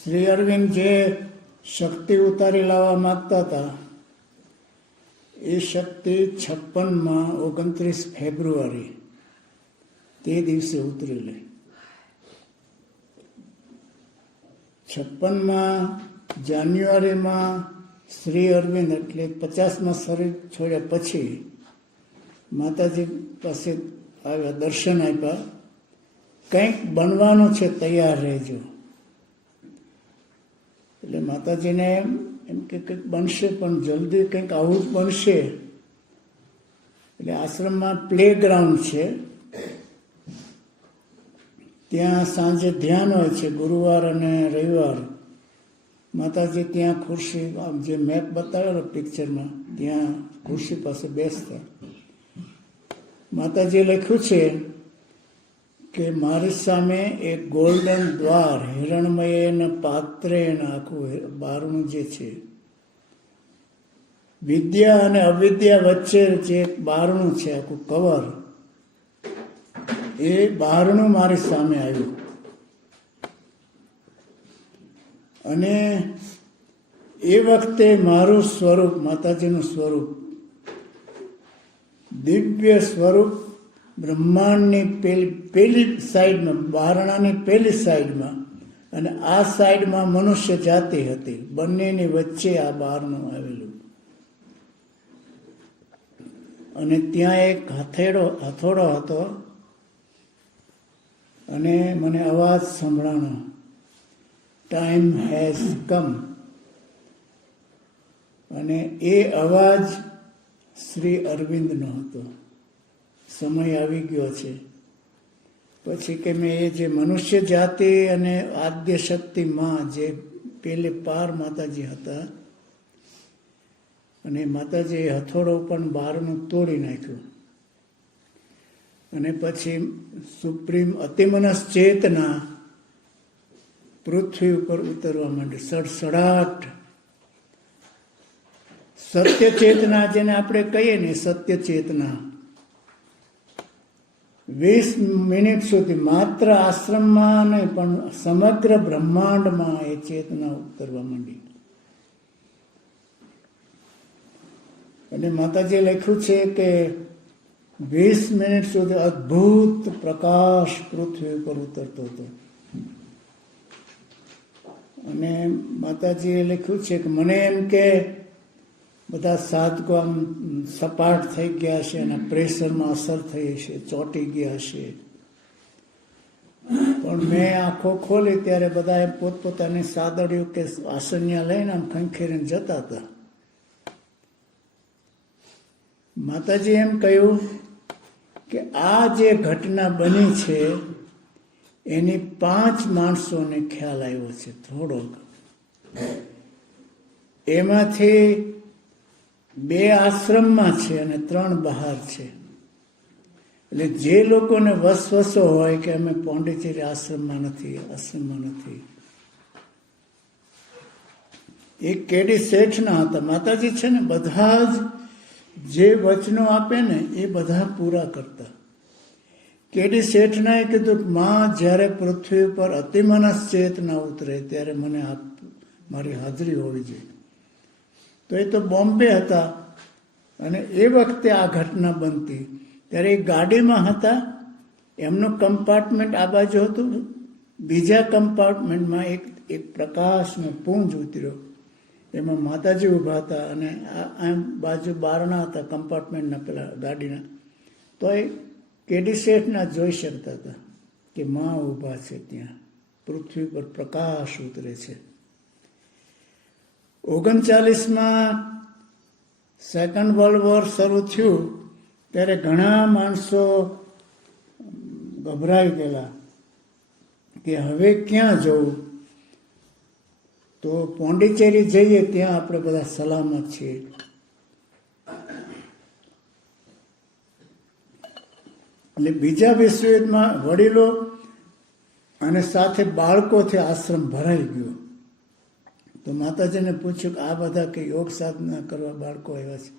શ્રી અરવિંદ જે શક્તિ ઉતારી લાવવા માગતા હતા એ શક્તિ 56માં 29 ફેબ્રુઆરી તે દિવસે ઉતરેલી. 56માં જાન્યુઆરીમાં શ્રી અરવિંદ એટલે 50માં શરીર છોડ્યા પછી માતાજી પાસે આવ્યા, દર્શન આપ્યા. કંઈક બનવાનું છે, તૈયાર રહેજો. એટલે માતાજીને એમ કે કંઈક બનશે, પણ જલ્દી કંઈક આવું જ બનશે. એટલે આશ્રમમાં પ્લે ગ્રાઉન્ડ છે, ત્યાં સાંજે ધ્યાન હોય છે, ગુરુવાર અને રવિવાર. માતાજી ત્યાં ખુરશી, જે મેપ બતાવેલો પિક્ચરમાં, ત્યાં ખુરશી પાસે બેસતા. માતાજીએ લખ્યું છે કે મારી સામે એક ગોલ્ડન દ્વાર, હિરણમય પાત્રે આખું બારણું જે છે, વિદ્યા અને અવિદ્યા વચ્ચે જે એક બારણું છે, આખું કવર, એ બારણું મારી સામે આવ્યું. અને એ વખતે મારું સ્વરૂપ, માતાજીનું સ્વરૂપ, દિવ્ય સ્વરૂપ બ્રહ્માંડની પેલી સાઈડમાં, બારણાની પેલી સાઈડમાં અને આ સાઈડમાં મનુષ્ય જાતિ હતી. બંનેની વચ્ચે આ બારણું આવેલું. અને ત્યાં એક હથોડો હતો અને મને અવાજ સંભળાણો, ટાઈમ હેઝ કમ. અને એ અવાજ શ્રી અરવિંદનો હતો, સમય આવી ગયો છે. પછી કે મેં એ જે મનુષ્ય જાતિ અને આદ્ય શક્તિ માં, જે પેલે પાર માતાજી હતા, અને માતાજીએ હથોડો પણ બહારનું તોડી નાખ્યું. અને પછી સુપ્રીમ અતિમનસ ચેતના પૃથ્વી ઉપર ઉતરવા માંડી, સડસડાટ. સત્ય ચેતના, જેને આપણે કહીએ ને, સત્ય ચેતના 20 મિનિટ સુધી માત્ર આશ્રમમાં નહીં પણ સમગ્ર બ્રહ્માંડમાં એ ચેતના ઉતરવા માંડી. અને માતાજીએ લખ્યું છે કે 20 મિનિટ સુધી અદ્ભુત પ્રકાશ પૃથ્વી ઉપર ઉતરતો હતો. અને માતાજીએ લખ્યું છે કે મને એમ કે બધા સાધકો આમ સપાટ થઈ ગયા છે અને પ્રેશરમાં અસર થઈ છે, ચોંટી ગયા છે. પણ મેં આંખો ખોલી ત્યારે બધા પોતપોતાની સાદડીઓ કે આસનિયા લઈને આમ ખંખેરીને જતા હતા. માતાજી એમ કહ્યું કે આ જે ઘટના બની છે એની 5 માણસોને ખ્યાલ આવ્યો છે થોડોક. એમાંથી 2 આશ્રમમાં છે અને 3 બહાર છે. એટલે જે લોકોને વસવસો હોય કે અમે પોંડિચેરી આશ્રમમાં નથી, એ કેડી શેઠના હતા. માતાજી છે ને બધા જ જે વચનો આપે ને એ બધા પૂરા કરતા. કેડી શેઠનાએ કીધું કે માં જ્યારે પૃથ્વી પર અતિમનસ ચેતના ઉતરે ત્યારે મને મારી હાજરી હોવી જોઈએ. તો એ તો બોમ્બે હતા અને એ વખતે આ ઘટના બનતી ત્યારે એ ગાડીમાં હતા. એમનું કમ્પાર્ટમેન્ટ આ બાજુ હતું, બીજા કમ્પાર્ટમેન્ટમાં એક પ્રકાશનો પુંજ ઉતર્યો, એમાં માતાજી ઊભા હતા અને આમ બાજુ બારણા હતા કમ્પાર્ટમેન્ટના, પેલા ગાડીના. તો એ કેડી શેઠના જોઈ શકતા હતા કે માં ઊભા છે ત્યાં, પૃથ્વી પર પ્રકાશ ઉતરે છે. 39માં સેકન્ડ વર્લ્ડ વોર શરૂ થયું ત્યારે ઘણા માણસો ગભરાઈ ગયેલા કે હવે ક્યાં જવું. તો પોંડિચેરી જઈએ, ત્યાં આપણે બધા સલામત છીએ. એટલે બીજા વિશ્વયુદ્ધમાં વડીલો અને સાથે બાળકોથી આશ્રમ ભરાઈ ગયો. તો માતાજીને પૂછ્યું કે આ બધા કે યોગ સાધના કરવા બાળકો આવ્યા છે.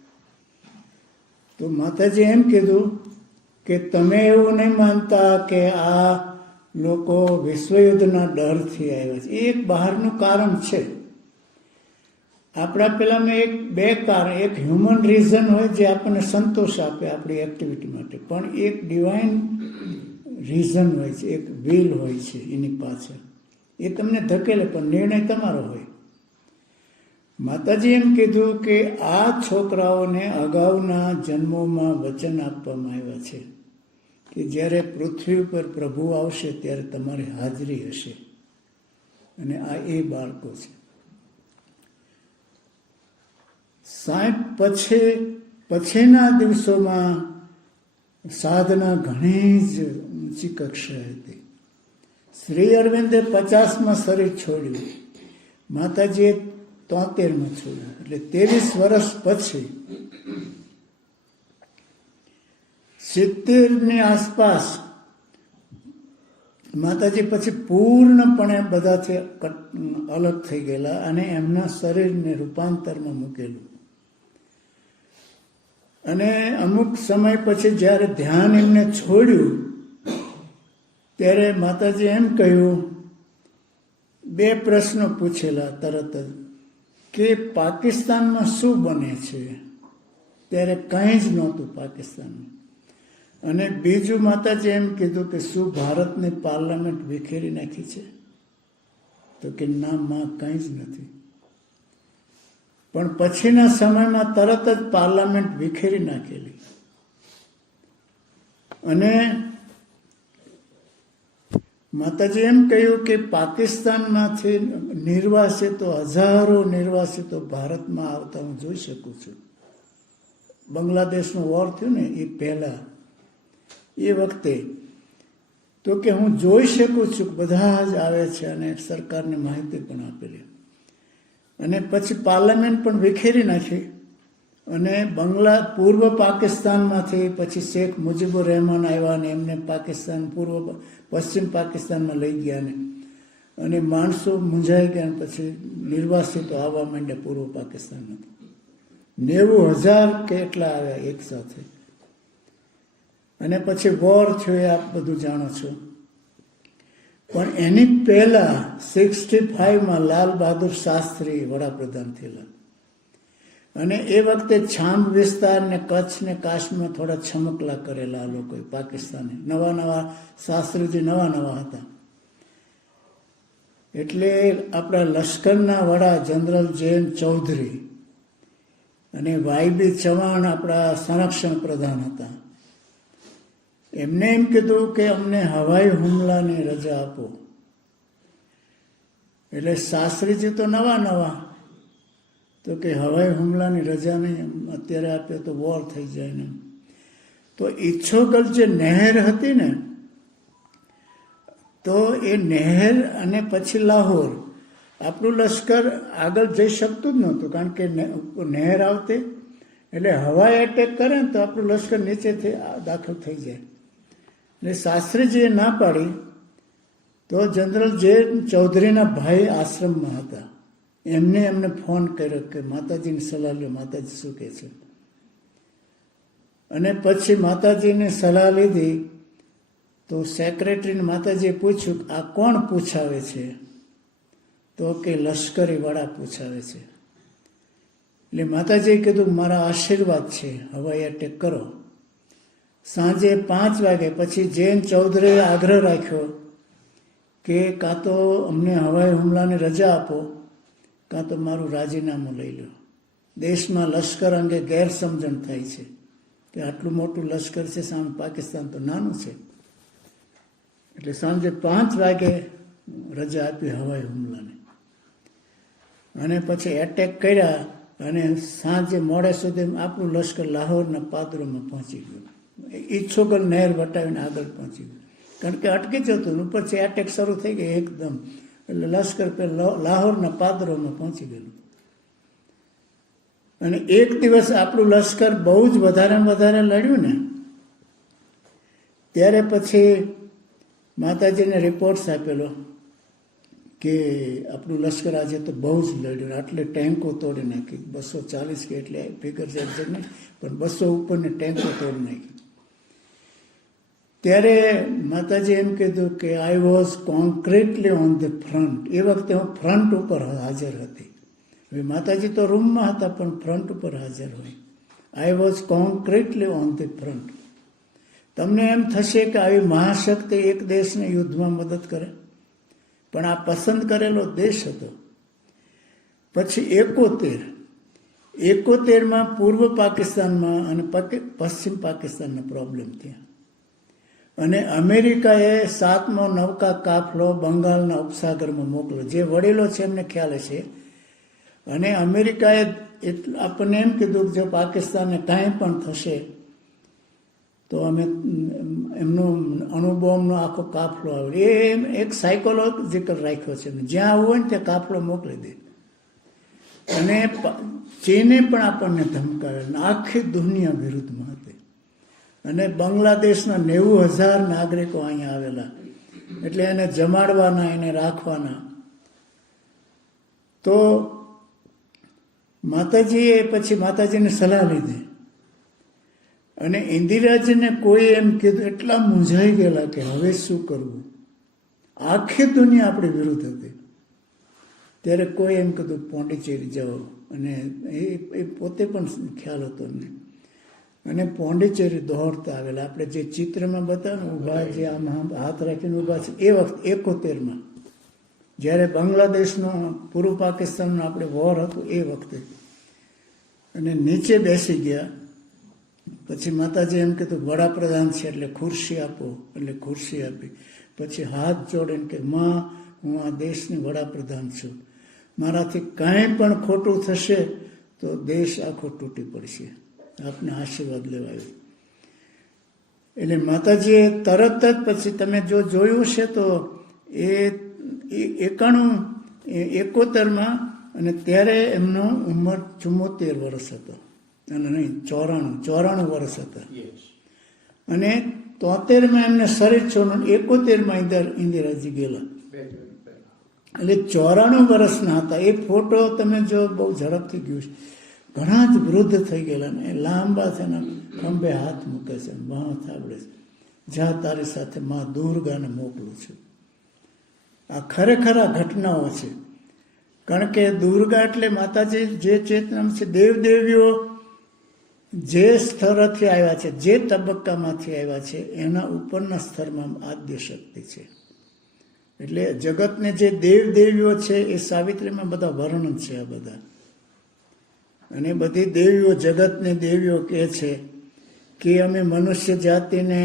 તો માતાજી એમ કીધું કે તમે એવું નહીં માનતા કે આ લોકો વિશ્વયુદ્ધના ડરથી આવ્યા છે. એ એક બહારનું કારણ છે. આપણા પેલામાં બે કારણ, એક હ્યુમન રીઝન હોય જે આપણને સંતોષ આપે આપણી એક્ટિવિટી માટે, પણ એક ડિવાઇન રીઝન હોય છે, એક વિલ હોય છે એની પાછળ. એ તમને ધકેલે પણ નિર્ણય તમારો હોય. માતાજી એમ કીધું કે આ છોકરાઓને અગાઉના જન્મોમાં વચન આપવામાં આવ્યા છે કે જ્યારે પૃથ્વી ઉપર પ્રભુ આવશે ત્યારે તમારી હાજરી હશે. અને આ એ બાળકો છે. 60 પછીના દિવસોમાં સાધના ઘણી જ ઊંચી કક્ષાએ હતી. શ્રી અરવિંદે 50માં શરીર છોડ્યું, માતાજીએ 73માં છોડ્યું. એટલે 23 વર્ષ પછી 70ની આસપાસ માતાજી પછી પૂર્ણપણે બધાથી અલગ થઈ ગયેલા અને એમના શરીરને રૂપાંતરમાં મૂકેલું. અને અમુક સમય પછી જ્યારે ધ્યાન એમને છોડ્યું ત્યારે માતાજી એમ કહ્યું, 2 પ્રશ્નો પૂછેલા તરત જ કે પાકિસ્તાનમાં શું બને છે? ત્યારે કંઈ જ નહોતું પાકિસ્તાનમાં. અને બીજું માતાજી એમ કીધું કે શું ભારતની પાર્લામેન્ટ વિખેરી નાખી છે? તો કે ના માં, કંઈ જ નથી. પણ પછીના સમયમાં તરત જ પાર્લામેન્ટ વિખેરી નાખેલી. અને માતાજી એમ કહ્યું કે પાકિસ્તાનમાંથી નિર્વાસિતો, હજારો નિર્વાસિતો ભારતમાં આવતા હું જોઈ શકું છું. બાંગ્લાદેશનો વોર થયું ને એ પહેલા, એ વખતે તો કે હું જોઈ શકું છું કે બધા જ આવે છે અને સરકારને માહિતી પણ આપેલી. અને પછી પાર્લામેન્ટ પણ વિખેરી નાખી. અને પૂર્વ પાકિસ્તાનમાંથી પછી શેખ મુજીબુર રહેમાન આવ્યા અને એમને પાકિસ્તાન પશ્ચિમ પાકિસ્તાનમાં લઈ ગયા ને અને માણસો મૂંઝાઈ ગયા. પછી નિર્વાસિતો આવવા માંડ્યા પૂર્વ પાકિસ્તાનમાંથી. 90,000 કે એટલા આવ્યા એક સાથે. અને પછી વોર થયો, એ આપ બધું જાણો છો. પણ એની પહેલા 65માં લાલ બહાદુર શાસ્ત્રી વડાપ્રધાન થયેલા. અને એ વખતે છાંબ વિસ્તાર ને કચ્છ ને કાશ્મીરમાં થોડા છમકલા કરેલા આ લોકોએ પાકિસ્તાને. નવા શાસ્ત્રીજી નવા હતા. એટલે આપણા લશ્કરના વડા જનરલ JN ચૌધરી અને વાયબી ચૌહાણ આપણા સંરક્ષણ પ્રધાન હતા. એમને એમ કીધું કે અમને હવાઈ હુમલાની રજા આપો. એટલે શાસ્ત્રીજી તો નવા તો કે હવાઈ હુમલાની રજા નહીં, અત્યારે આપે તો વોર થઈ જાય ને. તો ઈચ્છોગલ જે નહેર હતી ને, તો એ નહેર અને પછી લાહોર, આપણું લશ્કર આગળ જઈ શકતું જ નહોતું. કારણ કે નહેર આવતી એટલે હવાઈ એટેક કરે ને તો આપણું લશ્કર નીચેથી દાખલ થઈ જાય. એટલે શાસ્ત્રીજીએ ના પાડી. તો જનરલ JN ચૌધરીના ભાઈ આશ્રમમાં હતા. એમને ફોન કર્યો કે માતાજીની સલાહ લો, માતાજી શું કહે છે. અને પછી માતાજીની સલાહ લીધી. તો સેક્રેટરીને માતાજીએ પૂછ્યું આ કોણ પૂછાવે છે? તો કે લશ્કરી વડા પૂછાવે છે. એટલે માતાજીએ કીધું મારા આશીર્વાદ છે, હવાઈ એટેક કરો. સાંજે 5 વાગે પછી JN ચૌધરીએ આગ્રહ રાખ્યો કે કાં તો અમને હવાઈ હુમલાની રજા આપો, કાં તો મારું રાજીનામું લઈ લો. દેશમાં લશ્કર અંગે ગેરસમજણ થાય છે કે આટલું મોટું લશ્કર છે સામે, પાકિસ્તાન તો નાનું છે. એટલે સાંજે 5 વાગે રજા આપી હવાઈ હુમલાને. અને પછી એટેક કર્યા અને સાંજે મોડે સુધી આપણું લશ્કર લાહોરના પાદરોમાં પહોંચી ગયું. ઈચ્છોગલ નહેર વટાવીને આગળ પહોંચી ગયું. કારણ કે અટકી જતું ઉપરથી એટેક શરૂ થઈ ગઈ એકદમ. એટલે લશ્કર લાહોરના પાદરોમાં પહોંચી ગયેલું. અને એક દિવસ આપણું લશ્કર બહુ જ વધારે લડ્યું ને, ત્યારે પછી માતાજીને રિપોર્ટ્સ આપેલો કે આપણું લશ્કર આજે તો બહુ જ લડ્યું, આટલે ટેન્કો તોડી નાખી. 240 કે એટલે ફિગર છે એક્ઝેક્ટ નહીં, પણ 200 ઉપરની ટેન્કો તોડી નાખી. ત્યારે માતાજી એમ કીધું કે I was concretely on the front. એ વખતે હું ફ્રન્ટ ઉપર હાજર હતી. હવે માતાજી તો રૂમમાં હતા પણ ફ્રન્ટ ઉપર હાજર હોય. I was concretely on the front. તમને એમ થશે કે આવી મહાશક્તિ એક દેશને યુદ્ધમાં મદદ કરે, પણ આ પસંદ કરેલો દેશ હતો. પછી 71માં પૂર્વ પાકિસ્તાનમાં અને પશ્ચિમ પાકિસ્તાનનો પ્રોબ્લેમ થયા, અને અમેરિકાએ 7મો નૌકા કાફલો બંગાળના ઉપસાગરમાં મોકલ્યો. જે વડીલો છે એમને ખ્યાલ હશે. અને અમેરિકાએ આપણને એમ કીધું કે જો પાકિસ્તાનને કાંઈ પણ થશે તો અમે એમનો અણુબોમ્બનો આખો કાફલો આવે. એ એક સાયકોલોજીકલ રાખ્યો છે, જ્યાં આવવું હોય ને ત્યાં કાફલો મોકલી દે. અને ચીને પણ આપણને ધમકાવે, આખી દુનિયા વિરુદ્ધમાં હતી. અને બાંગ્લાદેશના 90,000 નાગરિકો અહીંયા આવેલા, એટલે એને જમાડવાના, એને રાખવાના. તો માતાજીએ પછી માતાજીની સલાહ લીધી, અને ઇન્દિરાજીને કોઈ એમ કીધું, એટલા મૂંઝાઈ ગયેલા કે હવે શું કરવું. આખી દુનિયા આપણી વિરુદ્ધ હતી. ત્યારે કોઈ એમ કીધું પોંડિચેરી જાઓ, અને એ પોતે પણ ખ્યાલ હતો એમને. અને પોંડિચેરી દોડતા આવેલા. આપણે જે ચિત્રમાં બતાવ્યું ઊભા, જે આમ હાથ રાખીને ઊભા છે, એ વખત 71માં જ્યારે બાંગ્લાદેશનો પૂર્વ પાકિસ્તાનનો આપણે વોર હતું એ વખતે. અને નીચે બેસી ગયા. પછી માતાજી એમ કીધું વડાપ્રધાન છે એટલે ખુરશી આપો, એટલે ખુરશી આપી. પછી હાથ જોડીને કે માં, હું આ દેશની વડાપ્રધાન છું, મારાથી કાંઈ પણ ખોટું થશે તો દેશ આખો તૂટી પડશે, આપને આશીર્વાદ લેવાયો. એટલે માતાજીએ તરત જ પછી તમે જો જોયું છે તો એ 71માં, અને ત્યારે એમનો ઉંમર 74 વર્ષ હતો, અને નહીં 94 વર્ષ હતા. અને 73માં એમને શરીર છોડ્યું, 71માં ઇન્દિરાજી ગયેલા, એટલે 94 વર્ષના હતા. એ ફોટો તમે જો બહુ ઝડપથી ગયું છે. ઘણા જ વૃદ્ધ થઈ ગયેલા, ને લાંબા છે ને ખંભે હાથ મૂકે છે, બાહ થાબડે છે, જા તારી સાથે માં દુર્ગાને મોકલું છું. આ ખરેખર આ ઘટનાઓ છે. કારણ કે દુર્ગા એટલે માતાજી જે ચેતના છે, દેવદેવીઓ જે સ્તરથી આવ્યા છે, જે તબક્કામાંથી આવ્યા છે, એના ઉપરના સ્તરમાં આદ્ય શક્તિ છે. એટલે જગતને જે દેવદેવીઓ છે એ સાવિત્રીમાં બધા વર્ણન છે આ બધા. અને બધી દેવીઓ જગતને દેવીઓ કહે છે કે અમે મનુષ્ય જાતિને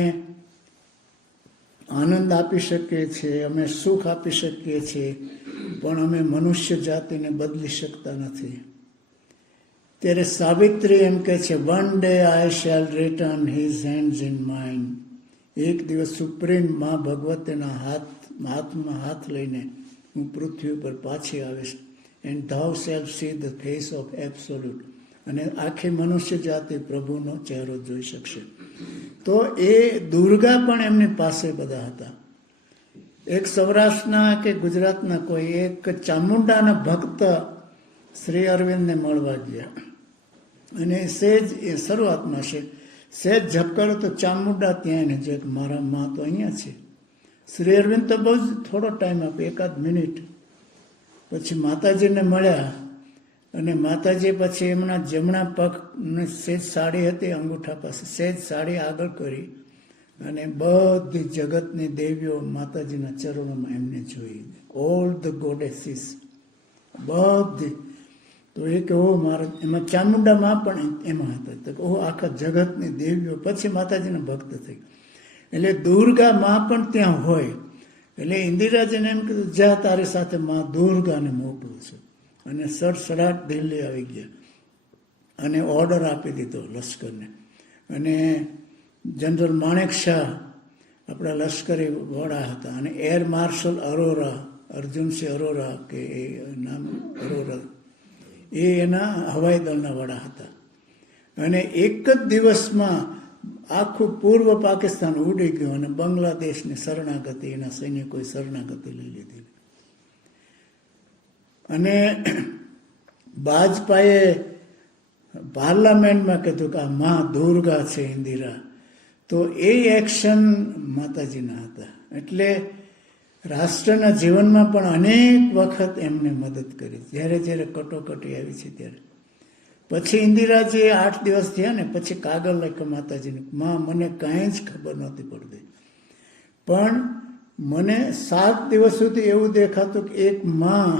આનંદ આપી શકીએ છીએ, અમે સુખ આપી શકીએ છીએ, પણ અમે મનુષ્ય જાતિને બદલી શકતા નથી. ત્યારે સાવિત્રી એમ કહે છે, one day I shell return his hands in mine. એક દિવસ સુપ્રીમ મા ભગવતીના હાથમાં હાથ લઈને હું પૃથ્વી ઉપર પાછી આવીશ. And thou shall see the face of absolute. અને આખી મનુષ્ય જાતિ પ્રભુનો ચહેરો જોઈ શકશે. તો એ દુર્ગા પણ એમની પાસે બધા હતા. એક સૌરાષ્ટ્રના કે ગુજરાતના કોઈ એક ચામુંડાના ભક્ત શ્રી અરવિંદને મળવા ગયા, અને સેજ એ શરૂઆતમાં છે, સેજ ઝપકારો તો ચામુંડા ત્યાં એને જે મારા માં તો અહીંયા છે. શ્રી અરવિંદ તો બહુ જ થોડો ટાઈમ આપ્યો, 1 મિનિટ. પછી માતાજીને મળ્યા, અને માતાજી પછી એમના જમણા પગને સેજ સાડી હતી અંગૂઠા પાસે, સેજ સાડી આગળ કરી, અને બધી જગતની દેવીઓ માતાજીના ચરણોમાં એમને જોઈ. ઓલ ધ ગોડેસીસ બધી. તો એ કે ઓ મારા, એમાં ચામુંડામાં પણ એમાં હતા, તો ઓ આખા જગતની દેવીઓ. પછી માતાજીના ભક્ત થઈ. એટલે દુર્ગા માં પણ ત્યાં હોય. એટલે ઇન્દિરાજીને એમ કીધું, જા તારી સાથે માં દુર્ગાને મોકલું છું. અને સડસડાટ દિલ્હી આવી ગયા, અને ઓર્ડર આપી દીધો લશ્કરને. અને જનરલ માણેક શાહ આપણા લશ્કરી વડા હતા, અને એર માર્શલ અરોરા, અર્જુનસિંહ અરોરા કે એ નામ અરોરા, એ એના હવાઈ દળના વડા હતા. અને એક જ દિવસમાં આખું પૂર્વ પાકિસ્તાન ઉડી ગયું, અને બાંગ્લાદેશની શરણાગતિ, એના સૈનિકોએ શરણાગતિ લઈ લીધી. અને ભાજપાએ પાર્લામેન્ટમાં કીધું કે આ મા દુર્ગા છે ઇન્દિરા, તો એ એક્શન માતાજીના હતા. એટલે રાષ્ટ્રના જીવનમાં પણ અનેક વખત એમને મદદ કરી, જ્યારે જ્યારે કટોકટી આવી છે ત્યારે. પછી ઇન્દિરાજી 8 દિવસ થયા ને પછી કાગળ લખ્યો માતાજીને, માં મને કાંઈ જ ખબર નહોતી પડતી, પણ મને 7 દિવસ સુધી એવું દેખાતું કે એક માં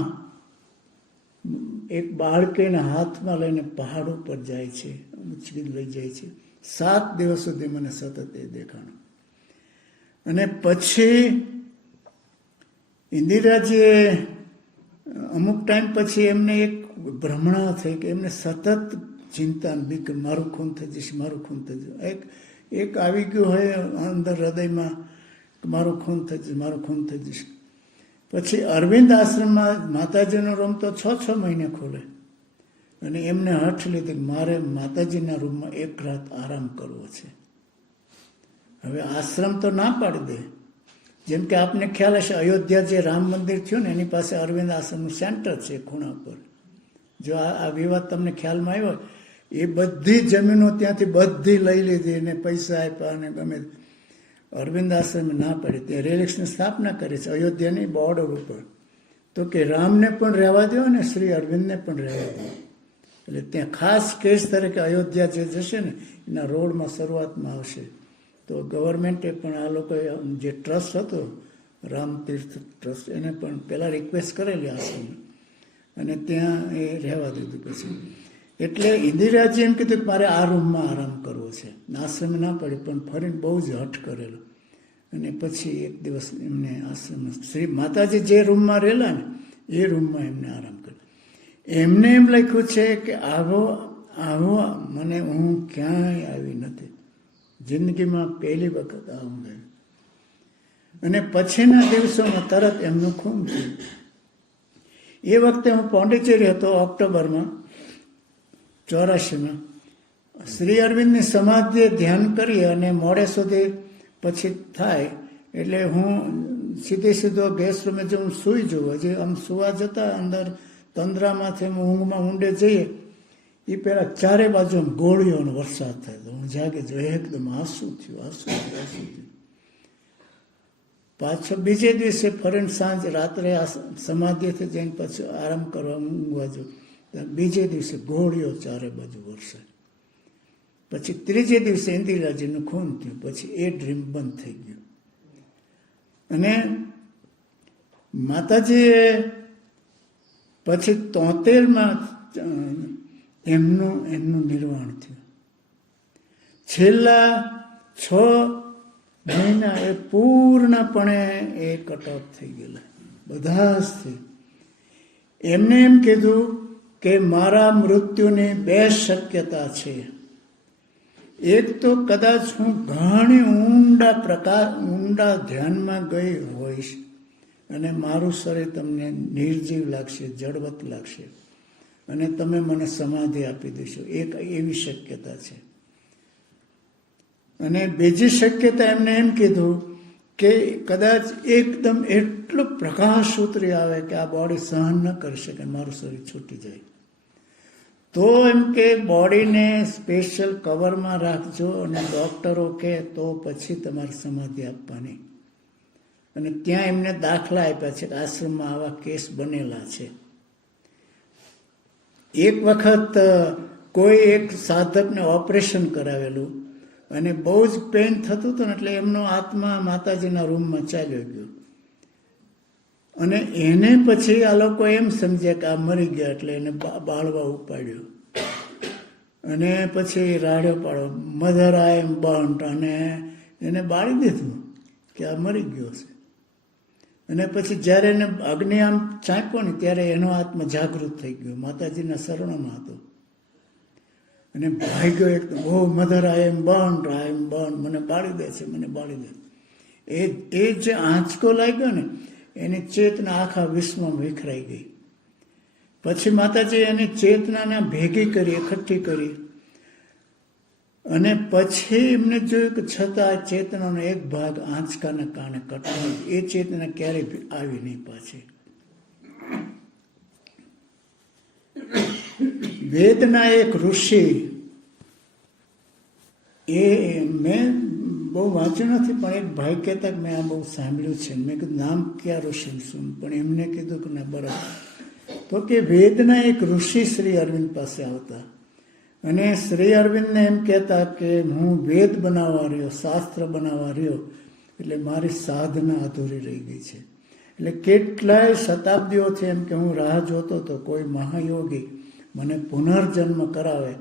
એક બાળકીને હાથમાં લઈને પહાડ ઉપર જાય છે, ઉચકી લઈ જાય છે. 7 દિવસ સુધી મને સતત એ દેખાણું. અને પછી ઇન્દિરાજીએ અમુક ટાઈમ પછી એમને એક ભ્રમણા થઈ કે એમને સતત ચિંતા બીક, મારું ખૂન થઈ જશે, મારું ખૂન થઈ જશે. એક આવી ગયું હોય અંદર હૃદયમાં, મારું ખૂન થઈ જશે, મારું ખૂન થઈ જશે. પછી અરવિંદ આશ્રમમાં માતાજીનો રૂમ તો 6 મહિને ખોલે અને એમને હઠ લીધી કે મારે માતાજીના રૂમમાં 1 રાત આરામ કરવો છે. હવે આશ્રમ તો ના પાડી દે. જેમ કે આપને ખ્યાલ હશે, અયોધ્યા જે રામ મંદિર થયું ને એની પાસે અરવિંદ આશ્રમનું સેન્ટર છે ખૂણા પર. જો આ વિવાદ તમને ખ્યાલમાં આવ્યો, એ બધી જમીનો ત્યાંથી બધી લઈ લીધી અને પૈસા આપ્યા અને ગમે. અરવિંદ આશ્રમે ના પાડી, ત્યાં રિલિક્સની સ્થાપના કરી છે અયોધ્યાની બોર્ડર ઉપર. તો કે રામને પણ રહેવા દો અને શ્રી અરવિંદને પણ રહેવા દો. એટલે ત્યાં ખાસ કેસ તરીકે અયોધ્યા જે જશે ને એના રોડમાં શરૂઆતમાં આવશે. તો ગવર્મેન્ટે પણ આ લોકોએ જે ટ્રસ્ટ હતો રામ તીર્થ ટ્રસ્ટ, એને પણ પહેલાં રિક્વેસ્ટ કરેલી આશ્રમ અને ત્યાં એ રહેવા દીધું પછી. એટલે ઇન્દિરાજી એમ કીધું કે મારે આ રૂમમાં આરામ કરવો છે. આશ્રમે ના પડી પણ ફરીને બહુ જ હઠ કરેલો. અને પછી એક દિવસ એમને આશ્રમ શ્રી માતાજી જે રૂમમાં રહેલા ને એ રૂમમાં એમને આરામ કર્યો. એમને એમ લખ્યું છે કે આવો મને હું ક્યાંય આવી નથી, જિંદગીમાં પહેલી વખત આવું ગયું. અને પછીના દિવસોમાં તરત એમનું ખૂન થયું. એ વખતે હું પોંડિચેરી હતો ઓક્ટોબરમાં 84માં. શ્રી અરવિંદની સમાધિએ ધ્યાન કરી અને મોડે સુધી પછી થાય એટલે હું સીધો ગેસ રૂમે જે હું સૂઈ જઉં. હજી આમ સુવા જતા અંદર તંદ્રામાંથી ઊંઘમાં ઊંડે જઈએ એ પહેલાં ચારે બાજુ ગોળીઓનો વરસાદ થાય. તો હું જાગે જો એકદમ આંસુ થયું. પાછો બીજે દિવસે ફરીને સાંજ રાત્રે સમાધિથી જઈને પછી આરામ કરવા ઊંઘવા જો, બીજે દિવસે ગોળીઓ ચારે બાજુ વરસાદ. પછી ત્રીજે દિવસે ઇન્દિરાજીનું ખૂન થયું. પછી એ ડ્રીમ બંધ થઈ ગયું. અને માતાજીએ પછી 73માં એમનું નિર્વાણ થયું. છેલ્લા 6 મહિના એ પૂર્ણપણે એ કટ ઓફ થઈ ગયેલા બધા જ થી. એમને એમ કીધું કે મારા મૃત્યુની 2 શક્યતા છે. એક તો કદાચ હું ઘણી ઊંડા ધ્યાનમાં ગઈ હોઈશ અને મારું શરીર તમને નિર્જીવ લાગશે, જડવત લાગશે અને તમે મને સમાધિ આપી દેશો. એક એવી શક્યતા છે. અને બીજી શક્યતા એમને એમ કીધું કે કદાચ એકદમ એટલો પ્રકાશ ઉતરી આવે કે આ બોડી સહન ન કરી શકે, મારું શરીર છૂટી જાય. તો એમ કે બોડીને સ્પેશિયલ કવરમાં રાખજો અને ડૉક્ટરો કહે તો પછી તમારે સમાધિ આપવાની. અને ત્યાં એમને દાખલા આપ્યા છે કે આશ્રમમાં આવા કેસ બનેલા છે. એક વખત કોઈ એક સાધકને ઓપરેશન કરાવેલું અને બહુ જ પેઇન થતું હતું ને એટલે એમનો આત્મા માતાજીના રૂમમાં ચાલ્યો ગયો. અને એને પછી આ લોકો એમ સમજ્યા કે આ મરી ગયા એટલે એને બાળવા ઉપાડ્યો અને પછી રાડ્યો પાડો, મધર આઈ એમ બર્ન્ટ, અને એને બાળી દીધું કે આ મરી ગયો છે. અને પછી જ્યારે એને અગ્નિ આમ ચાંપ્યો ને ત્યારે એનો આત્મા જાગૃત થઈ ગયો, માતાજીના શરણોમાં હતો અને ભાગ્યો એકદમ, ઓ મધર આઈ એમ બર્ન, મને બાળી દે છે, મને બાળી દે. એ જે આંચકો લાગ્યો ને એની ચેતના આખા વિશ્વમાં વિખરાઈ ગઈ. પછી માતાજી એની ચેતનાને ભેગી કરી, એકઠી કરી અને પછી એમને જોયું કે છતાં ચેતનાનો એક ભાગ આંચકાના કારણે કટવાનો, એ ચેતના ક્યારેય આવી નહીં પાછી. વેદના એક ઋષિ, એ મેં બહુ વાંચ્યું નથી, પણ એક ભાઈ કહેતા કે મેં આ બહુ સાંભળ્યું છે. મેં કીધું નામ ક્યાં ઋષિ શું? પણ એમને કીધું કે ના બરાબર. તો કે વેદના એક ઋષિ શ્રી અરવિંદ પાસે આવતા અને શ્રી અરવિંદને એમ કહેતા કે હું વેદ બનાવવા રહ્યો, શાસ્ત્ર બનાવવા રહ્યો, એટલે મારી સાધના અધૂરી રહી ગઈ છે. એટલે કેટલાય શતાબ્દીઓથી એમ કે હું રાહ જોતો હતો કોઈ મહાયોગી મને પુનર્જન્મ કરાવે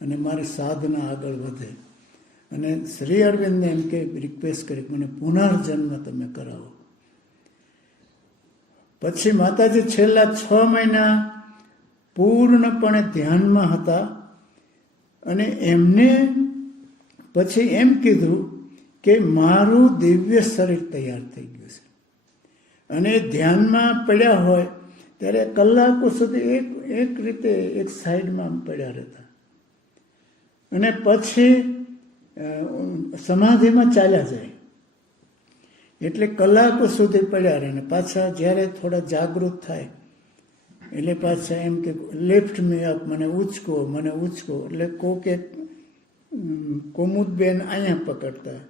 અને મારી સાધના આગળ વધે. અને શ્રી અરવિંદને એમ કે રિક્વેસ્ટ કરી મને પુનર્જન્મ તમે કરાવો. પછી માતાજી છેલ્લા 6 મહિના પૂર્ણપણે ધ્યાનમાં હતા અને એમને પછી એમ કીધું કે મારું દિવ્ય શરીર તૈયાર થઈ ગયું છે. અને ધ્યાનમાં પડ્યા હોય ત્યારે કલાકો સુધી એક રીતે એક સાઈડમાં પડ્યા રહેતા અને પછી સમાધિમાં ચાલ્યા જાય. એટલે કલાકો સુધી પડ્યા રહે ને પાછા જ્યારે થોડા જાગૃત થાય એટલે પાછા એમ કે લિફ્ટ મી અપ, મને ઉચકો, મને ઉચકો. એટલે કોકે કુમુદબેન અહીંયા પકડતા,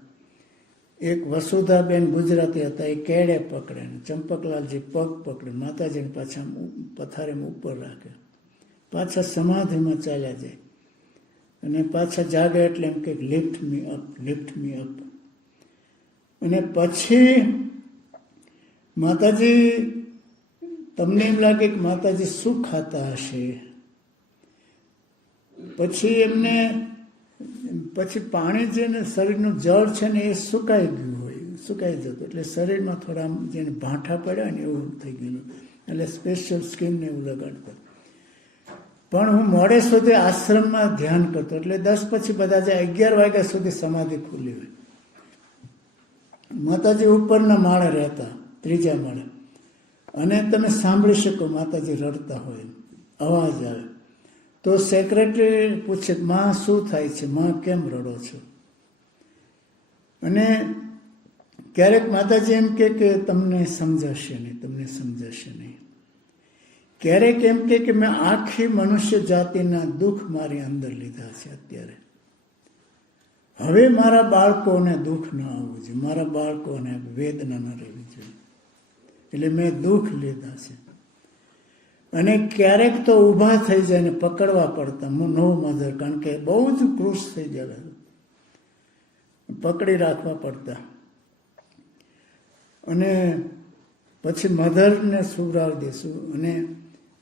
એક વસુધાબેન ગુજરાતી હતા એ કેડે પકડે, ચંપકલાલજી પગ પકડે, માતાજીને પાછા પથારીમાં ઉપર રાખે, પાછા સમાધિમાં ચાલ્યા જાય અને પાછા જાગે એટલે એમ કે lift me up, lift me up. અને પછી માતાજી, તમને એમ લાગે કે માતાજી શું ખાતા હશે? પછી એમને પછી પાણી જે ને શરીરનું જળ છે ને એ સુકાઈ ગયું હોય, સુકાઈ જતું, એટલે શરીરમાં થોડા જેને ભાંઠા પડ્યા ને એવું થઈ ગયેલું, એટલે સ્પેશિયલ સ્કીમને એવું લગાડતા. પણ હું મોડે સુધી આશ્રમમાં ધ્યાન કરતો, એટલે 10 પછી બધા જાય, 11 વાગ્યા સુધી સમાધિ ખુલ્લી હોય. માતાજી ઉપરના માળે રહેતા, 3જા માળે, અને તમે સાંભળી શકો માતાજી રડતા હોય, અવાજ આવે તો સેક્રેટરી પૂછે માં શું થાય છે, માં કેમ રડો છો? અને ક્યારેક માતાજી એમ કે તમને સમજાશે નહીં, તમને સમજાશે નહીં. ક્યારેક એમ કે મેં આખી મનુષ્ય જાતિના દુઃખ મારી અંદર લીધા છે અત્યારે, હવે મારા બાળકોને દુઃખ ન આવવું જોઈએ, મારા બાળકોને વેદના ન રહેવી જોઈએ, એટલે મેં દુઃખ લીધા છે. અને ક્યારેક તો ઊભા થઈ જાય ને પકડવા પડતા, નો મધર, કારણ કે બહુ જ ક્રૂસ થઈ ગયેલા, પકડી રાખવા પડતા. અને પછી મધરને સુવડાવી દેશું. અને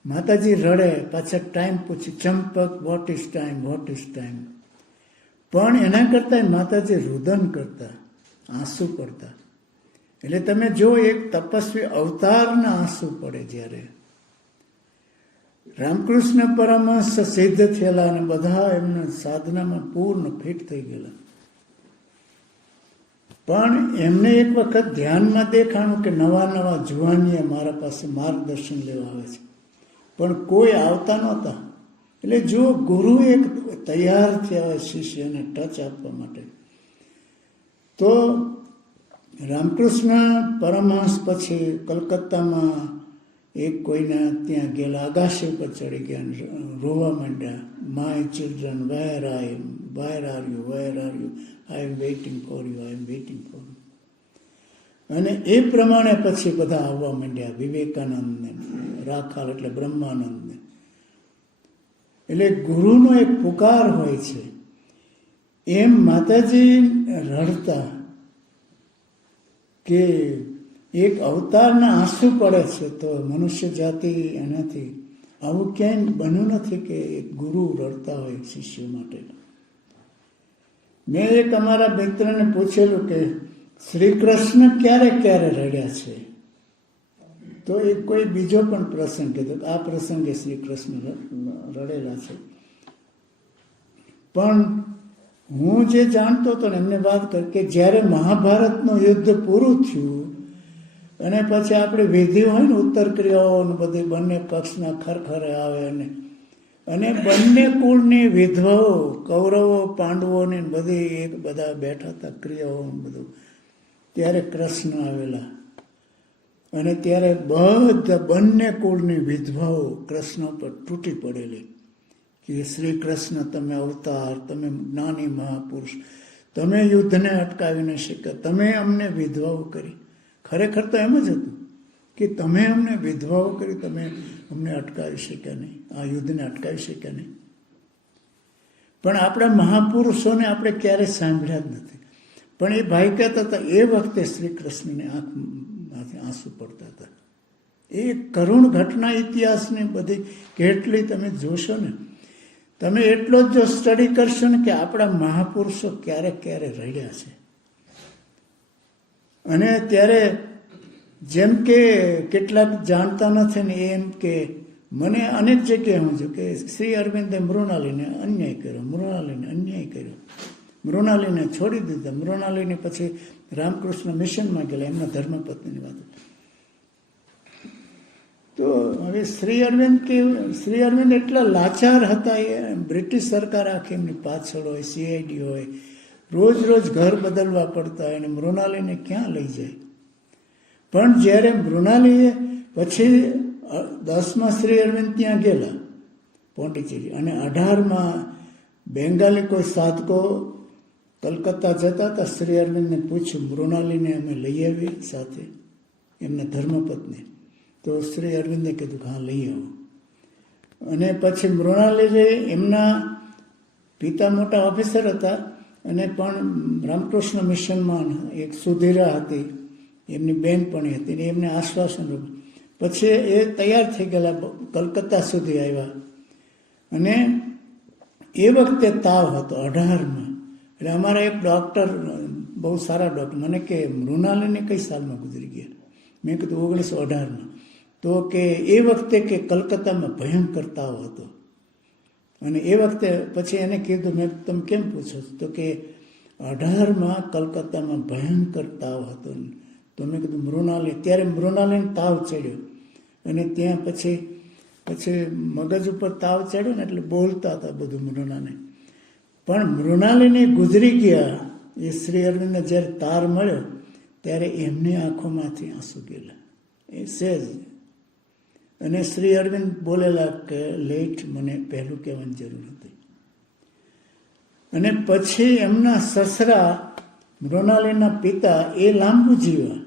માતાજી રડે, પાછા ટાઈમ પૂછી, Champak what is time, what is time. પણ એના કરતાં માતાજી રુદન કરતા, આંસુ પડતા. એટલે તમે જો એક તપસ્વી અવતારના આંસુ પડે જ્યારે, રામકૃષ્ણ પરમહંસ સિદ્ધ થયેલા અને બધા એમના સાધનામાં પૂર્ણ ફિટ થઈ ગયેલા, પણ એમને એક વખત ધ્યાનમાં દેખાણું કે નવા જુવાનીએ મારા પાસે માર્ગદર્શન લેવા આવે છે, પણ કોઈ આવતા નહોતા. એટલે જો ગુરુ એક તૈયાર થયા હોય શિષ્યને ટચ આપવા માટે, તો રામકૃષ્ણ પરમહંસ પછી કલકત્તામાં એક કોઈના ત્યાં ગયેલા, અગાશી ઉપર ચડી ગયા, રોવા માંડ્યા, my children where are you, where are you, where are you, I am waiting for you, I am waiting for you. અને એ પ્રમાણે પછી બધા આવવા માંડ્યા, વિવેકાનંદને, રાખાલ એટલે બ્રહ્માનંદને. એટલે ગુરુનો એક પુકાર હોય છે. એમ માતાજી રડતા કે એક અવતારના આંસુ પડે છે, તો મનુષ્ય જાતિ એનાથી આવું ક્યાંય બન્યું નથી કે એક ગુરુ રડતા હોય શિષ્યો માટે. મેં એક અમારા મિત્રને પૂછેલું કે શ્રી કૃષ્ણ ક્યારે ક્યારે રડ્યા છે? તો એ કોઈ બીજો પણ પ્રસંગ કીધો, આ પ્રસંગે શ્રી કૃષ્ણ રડેલા છે. પણ હું જે જાણતો હતો ને એમને વાત કરી કે જ્યારે મહાભારતનું યુદ્ધ પૂરું થયું અને પછી આપણે વિધિ હોય ને, ઉત્તર ક્રિયાઓ બધી બંને પક્ષના ખરખરે આવે, અને બંને કુળની વિધવાઓ, કૌરવો પાંડવોની બધી બધા બેઠા હતા, ક્રિયાઓ બધું, ત્યારે કૃષ્ણ આવેલા. અને ત્યારે બધા બંને કુળની વિધવાઓ કૃષ્ણ પર તૂટી પડેલી કે શ્રી કૃષ્ણ તમે અવતાર, તમે જ્ઞાની મહાપુરુષ. તો તમે યુદ્ધને અટકાવી ન શક્યા, તમે અમને વિધવાઓ કરી. ખરેખર તો એમ જ હતું કે તમે અમને વિધવાઓ કરી, તમે અમને અટકાવી શક્યા નહીં, આ યુદ્ધને અટકાવી શક્યા નહીં. પણ આપણા મહાપુરુષોને આપણે ક્યારેય સાંભળ્યા જ નથી. પણ એ ભાઈ કહેતા હતા એ વખતે શ્રી કૃષ્ણને આંખમાંથી આંસુ પડતા હતા. એ કરુણ ઘટના ઇતિહાસને બધી કેટલી તમે જોશો ને, તમે એટલો જ જો સ્ટડી કરશો ને કે આપણા મહાપુરુષો ક્યારે ક્યારે રડ્યા છે. અને ત્યારે જેમ કે કેટલાક જાણતા નથી ને એમ કે મને અનેક જગ્યાએ હું છું કે શ્રી અરવિંદે મૃણાલીને અન્યાય કર્યો, મૃણાલીને અન્યાય કર્યો, મૃણાલીને છોડી દીધા, મૃણાલીને પછી રામકૃષ્ણ મિશનમાં ગયેલા, એમના ધર્મપત્નીની વાત. તો હવે શ્રી અરવિંદ એટલા લાચાર હતા. એ બ્રિટિશ સરકાર આખી એમની પાછળ હોય, CID હોય, રોજ રોજ ઘર બદલવા પડતા હોય, અને મૃણાલીને ક્યાં લઈ જાય. પણ જ્યારે મૃણાલીએ પછી 10માં શ્રી અરવિંદ ત્યાં ગયેલા પોંડિચેરી, અને 18માં બેંગાલી કોઈ સાધકો કલકત્તા જતા હતા. શ્રી અરવિંદને પૂછ્યું, મૃણાલીને અમે લઈ આવીએ સાથે, એમના ધર્મપત્ની. તો શ્રી અરવિંદે કીધું હા લઈ આવો. અને પછી મૃણાલી એમના પિતા મોટા ઓફિસર હતા, અને પણ રામકૃષ્ણ મિશનમાં એક સુધીરા હતી, એમની બહેનપણી હતી, ને એમને આશ્વાસન રૂપ. પછી એ તૈયાર થઈ ગયેલા, કલકત્તા સુધી આવ્યા. અને એ વખતે તાવ હતો 18માં. એટલે અમારા એક ડૉક્ટર, બહુ સારા ડૉક્ટર, મને કે મૃણાલીને કઈ સાલમાં ગુજરી ગયા? મેં કીધું 1918માં. તો કે એ વખતે કે કલકત્તામાં ભયંકર તાવ હતો. અને એ વખતે પછી એને કીધું, મેં તમે કેમ પૂછો? તો કે 18માં કલકત્તામાં ભયંકર તાવ હતો. તો મેં કીધું મૃણાલી, ત્યારે મૃણાલીને તાવ ચડ્યો, અને ત્યાં પછી મગજ ઉપર તાવ ચડ્યો ને એટલે બોલતા હતા બધું મૃણાલી. પણ મૃણાલીને ગુજરી ગયા એ શ્રી અરવિંદને જ્યારે તાર મળ્યો ત્યારે એમની આંખોમાંથી આંસુ ગયેલા, એ સહેજ. અને શ્રી અરવિંદ બોલેલા કે લેટ, મને પહેલું કહેવાની જરૂર હતી. અને પછી એમના સસરા મૃણાલીના પિતા એ લાંબુ જીવ્યા,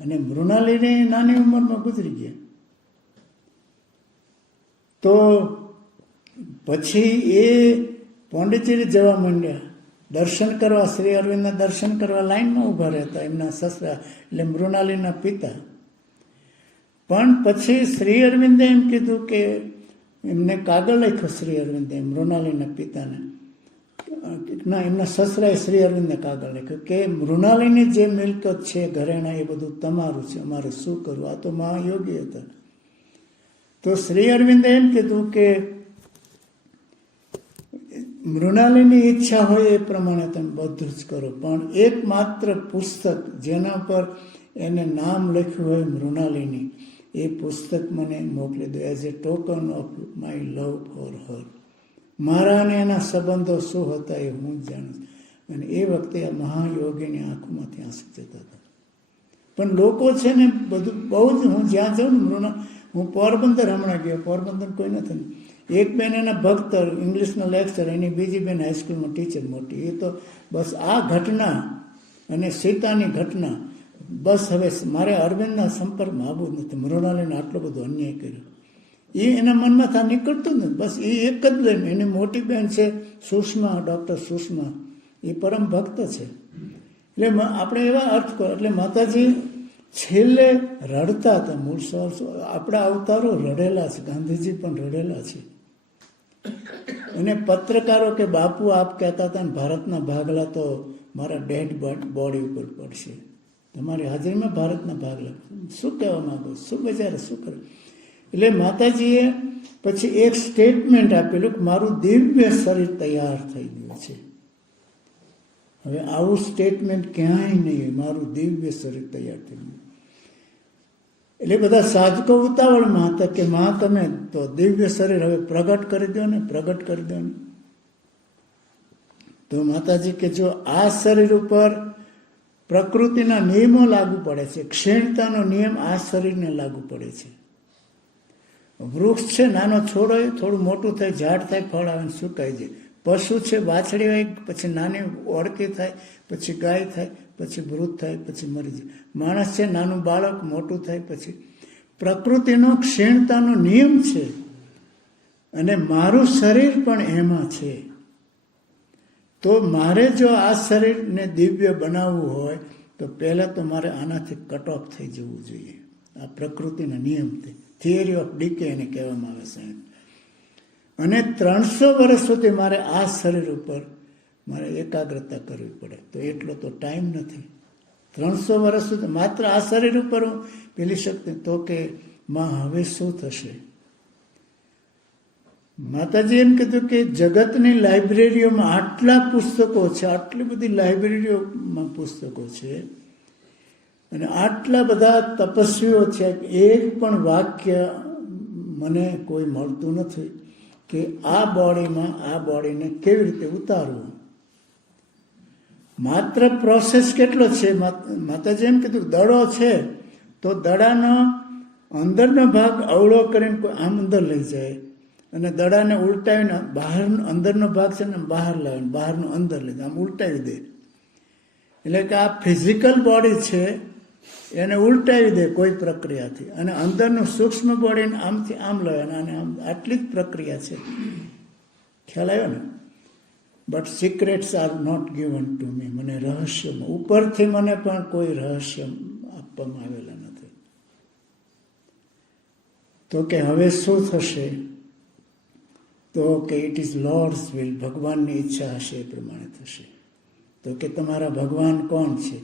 અને મૃણાલીને નાની ઉંમરમાં ગુજરી ગયા. તો પછી એ પોંડિચેરી જવા માંડ્યા, દર્શન કરવા, શ્રી અરવિંદના દર્શન કરવા લાઈનમાં ઊભા રહેતા એમના સસરા, એટલે મૃણાલીના પિતા. પણ પછી શ્રી અરવિંદે એમ કીધું કે એમને કાગળ લખ્યો, શ્રી અરવિંદે મૃણાલીના પિતાને, ના એમના સસરાએ શ્રી અરવિંદને કાગળ લખ્યો કે મૃણાલીની જે મિલકત છે, ઘરેણા, એ બધું તમારું છે, અમારે શું કરવું? આ તો મહાયોગી હતા. તો શ્રી અરવિંદે એમ કીધું કે મૃણાલીની ઈચ્છા હોય એ પ્રમાણે તમે બધું જ કરો, પણ એકમાત્ર પુસ્તક જેના પર એને નામ લખ્યું હોય મૃણાલીની, એ પુસ્તક મને મોકલી દો, as a token of my love for her. મારા અને એના સંબંધો શું હતા એ હું જ જાણું છું. અને એ વખતે આ મહાયોગીની આંખોમાંથી આંસુ જતા હતા. પણ લોકો છે ને બધું બહુ જ, હું જ્યાં જાઉં ને હું પોરબંદર હમણાં ગયો, પોરબંદર કોઈ નથી. એક બેન એના ભક્ત, ઇંગ્લિશનો લેક્ચર, એની બીજી બેન હાઈસ્કૂલમાં ટીચર મોટી. એ તો બસ આ ઘટના અને સીતાની ઘટના, બસ હવે મારે અરવિંદના સંપર્કમાં આવવું નથી, મૃણાલીને આટલો બધો અન્યાય કર્યો, એ એના મનમાં થા નીકળતું ને. બસ એ એક જ લઈને, એની મોટી બહેન છે સુષ્મા, ડૉક્ટર સુષ્મા, એ પરમ ભક્ત છે. એટલે આપણે એવા અર્થ કરો. એટલે માતાજી છેલ્લે રડતા હતા. મૂળ આપણા અવતારો રડેલા છે, ગાંધીજી પણ રડેલા છે. અને પત્રકારો કે બાપુ આપ કહેતા હતા ને ભારતના ભાગલા તો મારા ડેડ બોડી ઉપર પડશે, તમારી હાજરીમાં ભારતના ભાગલા. શું કહેવા માંગો? શું બજારે શું કરે? એટલે માતાજીએ પછી એક સ્ટેટમેન્ટ આપેલું કે મારું દિવ્ય શરીર તૈયાર થઈ ગયું છે. હવે આવું સ્ટેટમેન્ટ ક્યાંય નહીં, મારું દિવ્ય શરીર તૈયાર થઈ ગયું. એટલે બધા સાધકો ઉતાવળમાં હતા કે માં તમે તો દિવ્ય શરીર હવે પ્રગટ કરી દો ને, પ્રગટ કરી દો ને. તો માતાજી કે જો આ શરીર ઉપર પ્રકૃતિના નિયમો લાગુ પડે છે, ક્ષીણતાનો નિયમ આ શરીરને લાગુ પડે છે. વૃક્ષ છે, નાનો છોડ હોય, થોડું મોટું થાય, ઝાડ થાય, ફળ આવે, સુકાઈ જાય, પશુ છે, વાછડી હોય, પછી નાની ઓળકી થાય, પછી ગાય થાય, પછી વૃદ્ધ થાય, પછી મરી જાય. માણસ છે, નાનું બાળક મોટું થાય, પછી પ્રકૃતિનો ક્ષીણતાનો નિયમ છે. અને મારું શરીર પણ એમાં છે. તો મારે જો આ શરીરને દિવ્ય બનાવવું હોય તો પહેલાં તો મારે આનાથી કટ ઓફ થઈ જવું જોઈએ. આ પ્રકૃતિના નિયમથી, થિયરી ઓફ ડીકે એને કહેવામાં આવે છે. અને 300 વર્ષ સુધી મારે આ શરીર ઉપર મારે એકાગ્રતા કરવી પડે. તો એટલો તો ટાઈમ નથી. 300 વર્ષ સુધી માત્ર આ શરીર ઉપર હું પેલી શકતી. તો કે માં હવે શું થશે? માતાજી એમ કીધું કે જગતની લાઇબ્રેરીઓમાં આટલા પુસ્તકો છે, આટલી બધી લાઇબ્રેરીઓમાં પુસ્તકો છે, અને આટલા બધા તપસ્વીઓ છે, એક પણ વાક્ય મને કોઈ મળતું નથી કે આ બોડીમાં આ બોડીને કેવી રીતે ઉતારવું. માત્ર પ્રોસેસ કેટલો છે? માતાજી એમ કીધું દડો છે તો દડાનો અંદરનો ભાગ અવળો કરીને કોઈ આમ અંદર લઈ જાય, અને દડાને ઉલટાવીને બહાર અંદરનો ભાગ છે ને બહાર લાવીને બહારનું અંદર લઈ જાય, આમ ઉલટાવી દે. એટલે કે આ ફિઝિકલ બોડી છે એને ઉલટાવી દે કોઈ પ્રક્રિયાથી, અને અંદરનું સૂક્ષ્મ બોડીને આમથી આમ લાવે, અને આમ આટલી જ પ્રક્રિયા છે. ખ્યાલ આવ્યો ને? But secrets are not given to me. મને રહસ્યમાં ઉપરથી મને પણ કોઈ રહસ્ય આપવામાં આવેલા નથી. તો કે હવે શું થશે? તો કે ઇટ ઇઝ લોર્ડ્સ વિલ. ભગવાનની ઈચ્છા હશે એ પ્રમાણે થશે. તો કે તમારા ભગવાન કોણ છે?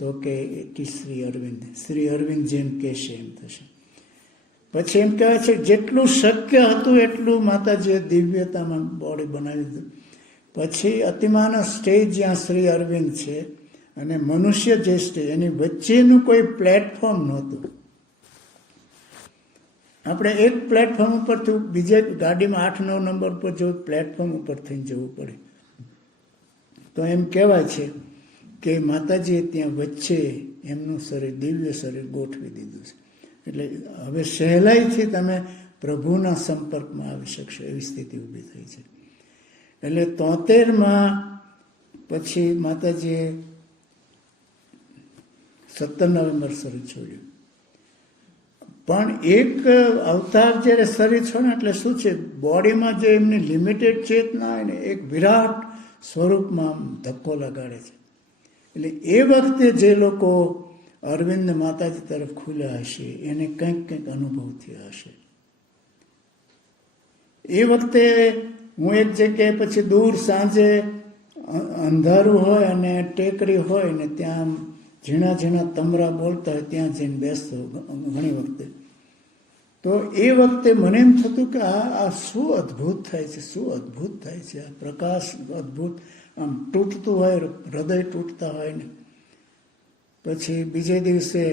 તો કે શ્રી અરવિંદ. શ્રી અરવિંદ જેમ કહેશે એમ થશે. પછી એમ કહેવાય છે જેટલું શક્ય હતું એટલું માતાજીએ દિવ્યતામાં બોડી બનાવી દીધું. પછી અતિમાનવ સ્ટેજ જ્યાં શ્રી અરવિંદ છે અને મનુષ્ય જે સ્ટેજ, એની વચ્ચેનું કોઈ પ્લેટફોર્મ નહોતું. આપણે એક પ્લેટફોર્મ ઉપરથી બીજે ગાડીમાં 8-9 નંબર પર જવું, પ્લેટફોર્મ ઉપર થઈને જવું પડે. તો એમ કહેવાય છે કે માતાજીએ ત્યાં વચ્ચે એમનું શરીર, દિવ્ય શરીર ગોઠવી દીધું છે. એટલે હવે સહેલાઈથી તમે પ્રભુના સંપર્કમાં આવી શકશો એવી સ્થિતિ ઊભી થઈ છે. એટલે 73માં પછી માતાજીએ 17 નવેમ્બર શરીર છોડ્યું. પણ એક અવતાર જ્યારે શરીર છોડે એટલે શું છે, બોડીમાં જે એમની લિમિટેડ ચેતના હોય ને એક વિરાટ સ્વરૂપમાં ધક્કો લગાડે છે. એટલે એ વખતે જે લોકો અરવિંદ માતાજી તરફ ખુલ્યા હશે એને કંઈક અનુભવ થયા હશે. એ વખતે હું એક જગ્યાએ પછી દૂર સાંજે અંધારું હોય અને ટેકરી હોય ને ત્યાં ઝીણા ઝીણા તમરા બોલતા હોય ત્યાં જઈને બેસતો ઘણી વખતે. તો એ વખતે મને એમ થતું કે આ શું અદ્ભુત થાય છે, શું અદ્ભુત થાય છે. આ પ્રકાશ અદ્ભુત આમ તૂટતું હોય, હૃદય તૂટતા હોય ને. પછી બીજે દિવસે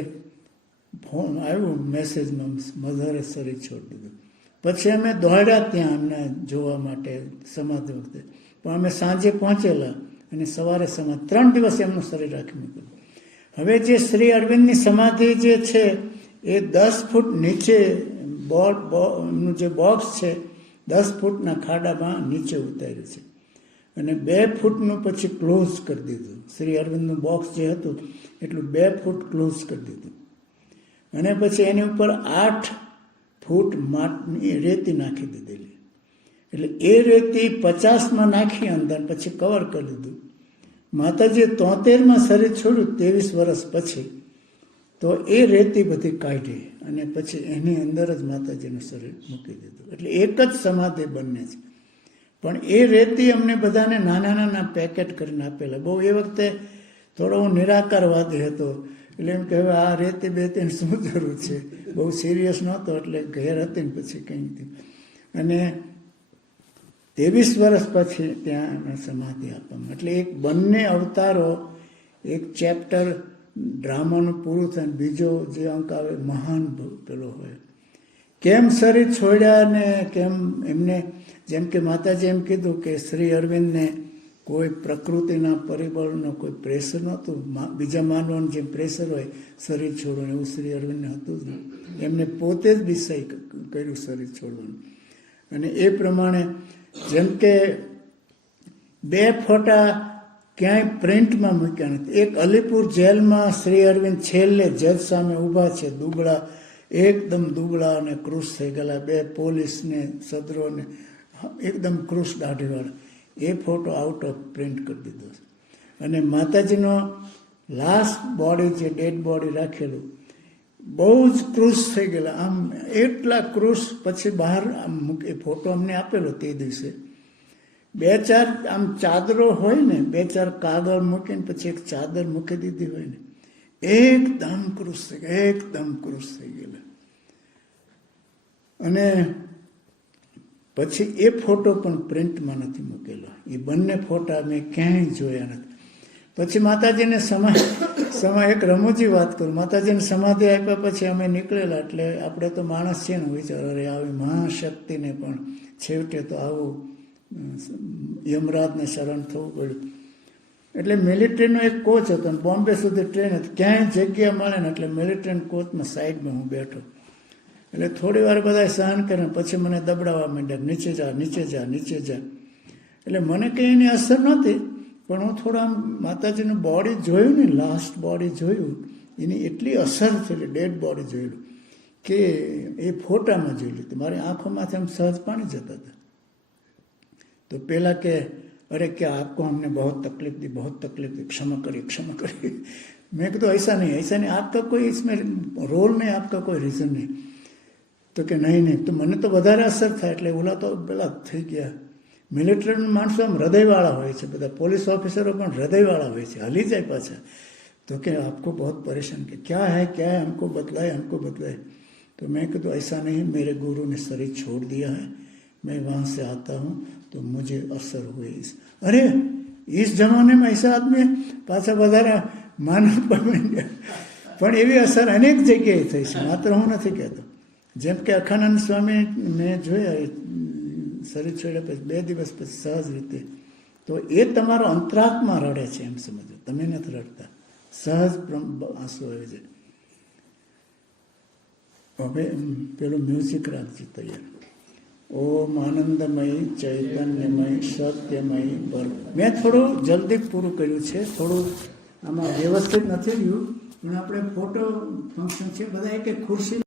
ફોન આવ્યું મેસેજમાં, મધરે શરીર છોડી દીધું. પછી અમે દોડ્યા ત્યાં એમને જોવા માટે સમાધિ વખતે. પણ અમે સાંજે પહોંચેલા અને સવારે સમાધિ, 3 દિવસ એમનું શરીર રાખી મૂક્યું. હવે જે શ્રી અરવિંદની સમાધિ જે છે એ 10 ફૂટ નીચે નું જે બોક્સ છે 10 ફૂટના ખાડામાં નીચે ઉતાર્યું છે, અને 2 ફૂટનું પછી ક્લોઝ કરી દીધું. શ્રી અરવિંદનું બોક્સ જે હતું એટલું 2 ફૂટ ક્લોઝ કરી દીધું. અને પછી એની ઉપર 8 ફૂટ માટીની રેતી નાખી દીધેલી. એટલે એ રેતી 50માં નાખી અંદર પછી કવર કરી દીધું. માતાજીએ 73માં શરીર છોડ્યું 23 વર્ષ પછી, તો એ રેતી બધી કાઢી અને પછી એની અંદર જ માતાજીનું શરીર મૂકી દીધું. એટલે એક જ સમાધિ બંને છે. પણ એ રેતી અમને બધાને નાના નાના પેકેટ કરીને આપેલા. બહુ એ વખતે થોડો હું નિરાકારવાદી હતો, એટલે એમ કે હવે આ રેતી બેતીને શું જરૂર છે, બહુ સિરિયસ નહોતો એટલે ઘેર હતી ને પછી કંઈ થયું. અને 23 વર્ષ પછી ત્યાં એમને સમાધિ આપવામાં. એટલે એક બંને અવતારો, એક ચેપ્ટર ડ્રામાનું પૂરું થાય, બીજો જે અંક આવે મહાન પેલો હોય. કેમ શરીર છોડ્યા ને કેમ એમને, જેમ કે માતાજી એમ કીધું કે શ્રી અરવિંદને કોઈ પ્રકૃતિના પરિબળનો કોઈ પ્રેશર નહોતું. બીજા માનવાનું જેમ પ્રેશર હોય શરીર છોડવાનું, એવું શ્રી અરવિંદને હતું જ નહીં. એમને પોતે જ ડિસાઈડ કર્યું શરીર છોડવાનું. અને એ પ્રમાણે જેમ કે 2 ફોટા ક્યાંય પ્રિન્ટમાં મૂક્યા નથી. એક અલીપુર જેલમાં શ્રી અરવિંદ છેલ્લે જજ સામે ઊભા છે, દુબળા, એકદમ દુબળા અને ક્રુશ થઈ ગયેલા, 2 પોલીસને સદરોને એકદમ ક્રુશ દાઢીવાળા. એ ફોટો આઉટ ઓફ પ્રિન્ટ કરી દીધો છે. અને માતાજીનો લાસ્ટ બોડી, જે ડેડ બોડી રાખેલું, બહુ જ ક્રુશ થઈ ગયેલા, આમ એટલા ક્રુશ. પછી બહાર આમ એ ફોટો અમને આપેલો તે દિવસે. 2-4 આમ ચાદરો હોય ને, 2-4 કાગળ મૂકીને પછી એક ચાદર મૂકી દીધી હોય ને, એકદમ ક્રુશ થઈ ગયા, એકદમ ક્રુશ થઈ ગયેલા. અને પછી એ ફોટો પણ પ્રિન્ટમાં નથી મૂકેલો. એ બંને ફોટા મેં ક્યાંય જોયા નથી. પછી માતાજીને સમા એક રમૂજી વાત કરું, માતાજીને સમાધિ આપ્યા પછી અમે નીકળેલા. એટલે આપણે તો માણસ છીએ ને, વિચાર અરે આવી મહાશક્તિને પણ છેવટે તો આવું યમરાજને શરણ થવું પડ્યું. એટલે મિલિટરીનો એક કોચ હતો ને બોમ્બે સુધી ટ્રેન હતી, ક્યાંય જગ્યા મળે ને એટલે મિલિટરી કોચમાં સાઈડમાં હું બેઠો. એટલે થોડી વાર બધા સહન કરે, પછી મને દબડાવવા માંડ્યા, નીચે જા, નીચે જા, નીચે જા. એટલે મને કંઈ એની અસર નહોતી, પણ હું થોડા માતાજીનું બોડી જોયું ને, લાસ્ટ બોડી જોયું, એની એટલી અસર થયેલી, ડેડ બોડી જોયેલું કે એ ફોટામાં જોઈ લીધું. મારી આંખોમાંથી આમ સહજ પાણી જતા હતા. તો પહેલાં કે अरे क्या आपको हमने बहुत तकलीफ दी, बहुत तकलीफ दी, क्षमा करिए, क्षमा करिए. मैं कहा ऐसा नहीं, आपका कोई इसमें रोल नहीं, आपका कोई रीज़न नहीं. તો કે નહીં તો મને તો વધારે અસર થાય. એટલે ઓલા તો પેલા થઈ ગયા. મિલિટરીના માણસો આમ હૃદયવાળા હોય છે, બધા પોલીસ ઓફિસરો પણ હૃદયવાળા હોય છે, હલી જાય પાછા. તો કે આપકો બહુ પરેશાન, કે क्या है हमको बतलाए. तो मैं कहता ऐसा नहीं, मेरे गुरु ने शरीर छोड़ दिया है, मैं वहाँ से आता हूँ तो मुझे असर हुए. अरे इस जमाने में ऐसा आदमी पाછા વધારે માનવ પણ એવી અસર અનેક જગ્યાએ થઈ છે, માત્ર હું નથી કહેતો. જેમ કે અખાનંદ સ્વામી મેં જોયા શરીર છોડ્યા પછી 2 દિવસ પછી સહજ રીતે, તો એ તમારો અંતરાત્મા રડે છે એમ સમજો, તમે નથી રડતા, સહજ આંસુ આવે છે. હવે પેલું મ્યુઝિક રાખજો તૈયાર. ઓમ આનંદમય ચૈતન્યમય સત્યમય પર. મેં થોડું જલ્દી પૂરું કર્યું છે, થોડું આમાં વ્યવસ્થિત નથી રહ્યું, પણ આપણે ફોટો ફંક્શન છે, બધા એક ખુરશી